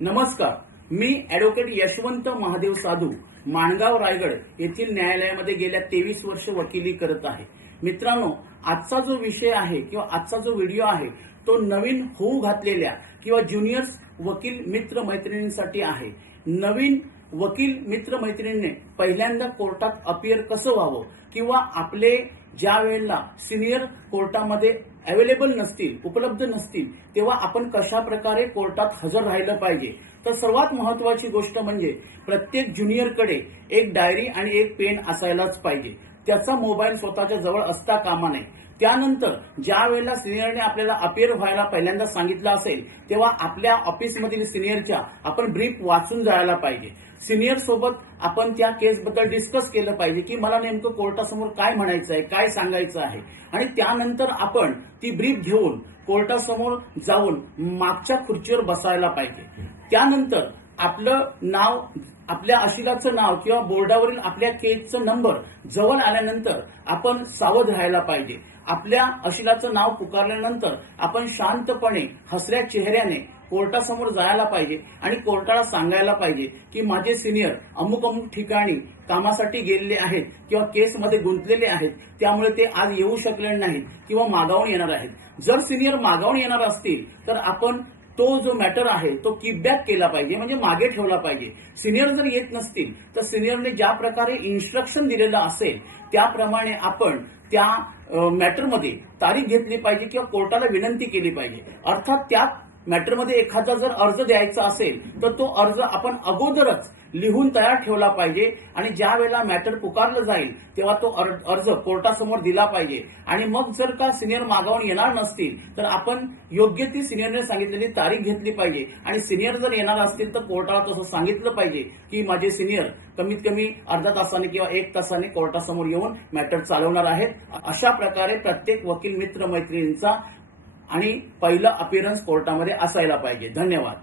नमस्कार, मी ॲडव्होकेट यशवंत महादेव साधू माणगाव रायगड येथील न्यायालयामध्ये गेल्या 23 वर्ष वकिली करत आहे। मित्रांनो, आजचा जो विषय आहे किंवा आजचा जो व्हिडिओ आहे तो नवीन होऊ घातलेल्या किंवा ज्युनियर्स वकील मित्र मैत्रिणींसाठी आहे। नवीन वकील मित्र मैत्रिणींनी पहिल्यांदा कोर्टात अपियर कसं व्हावं किंवा आपले ज्या वेळेला सिनियर कोर्टामध्ये अवेलेबल नसतील, उपलब्ध नसतील, तेव्हा आपण कशा प्रकारे कोर्टात हजर राहिलं पाहिजे। तर सर्वात महत्त्वाची गोष्ट म्हणजे प्रत्येक ज्युनियरकडे एक डायरी आणि एक पेन असायलाच पाहिजे। त्याचा मोबाईल स्वतःच्या जवळ असता कामा नये। त्यानंतर ज्या वेळेला सिनियरने आपल्याला अपियर व्हायला पहिल्यांदा सांगितलं असेल तेव्हा आपल्या ऑफिसमधील सिनियरच्या आपण ब्रीफ वाचून जायला पाहिजे। सिनियर सोबत आपण त्या केसबद्दल डिस्कस केलं पाहिजे की मला नेमकं कोर्टासमोर काय म्हणायचं आहे, काय सांगायचं आहे, आणि त्यानंतर आपण ती ब्रीफ घेऊन कोर्टासमोर जाऊन मागच्या खुर्चीवर बसायला पाहिजे। त्यानंतर आपलं नाव, आपल्या अशिलाचं नाव किंवा बोर्डावरील आपल्या केसचा नंबर जवळ आल्यानंतर आपण सावध राहायला पाहिजे। आपल्या अशिलाचं नाव पुकारल्यानंतर आपण शांतपणे हसऱ्या चेहऱ्याने कोर्टासमोर जायला पाहिजे आणि कोर्टाला सांगायला पाहिजे की माझे सिनियर अमुक अमुक ठिकाणी कामासाठी गेलेले आहेत किंवा केसमध्ये गुंतलेले आहेत, त्यामुळे ते आज येऊ शकले नाहीत किंवा मागावून येणार आहेत। जर सिनियर मागावून येणार असतील तर आपण तो जो मॅटर आहे तो कीपबॅक केला पाहिजे, म्हणजे मागे ठेवला पाहिजे। सिनियर जर येत नसतील तर सिनियरने ज्या प्रकारे इन्स्ट्रक्शन दिलेलं असेल त्याप्रमाणे आपण त्या मॅटरमध्ये तारीख घेतली पाहिजे किंवा कोर्टाला विनंती केली पाहिजे। अर्थात त्या मॅटरमध्ये एखादा जर अर्ज द्यायचा असेल तर तो अर्ज आपण अगोदरच लिहून तयार ठेवला पाहिजे आणि ज्या वेळेला मॅटर पुकारलं जाईल तेव्हा तो अर्ज कोर्टासमोर दिला पाहिजे। आणि मग जर का सिनियर मागावून येणार नसतील तर आपण योग्य ती सिनियरने सांगितलेली तारीख घेतली पाहिजे आणि सिनियर जर येणार असतील तर कोर्टाला तसं सांगितलं पाहिजे की माझे सिनियर कमीत कमी अर्धा तासाने किंवा 1 तासाने कोर्टासमोर येऊन मॅटर चालवणार आहेत। अशा प्रकारे प्रत्येक वकील मित्र मैत्रिणींचा आणि पहिला अपिअरन्स कोर्टामध्ये असायला पाहिजे। धन्यवाद।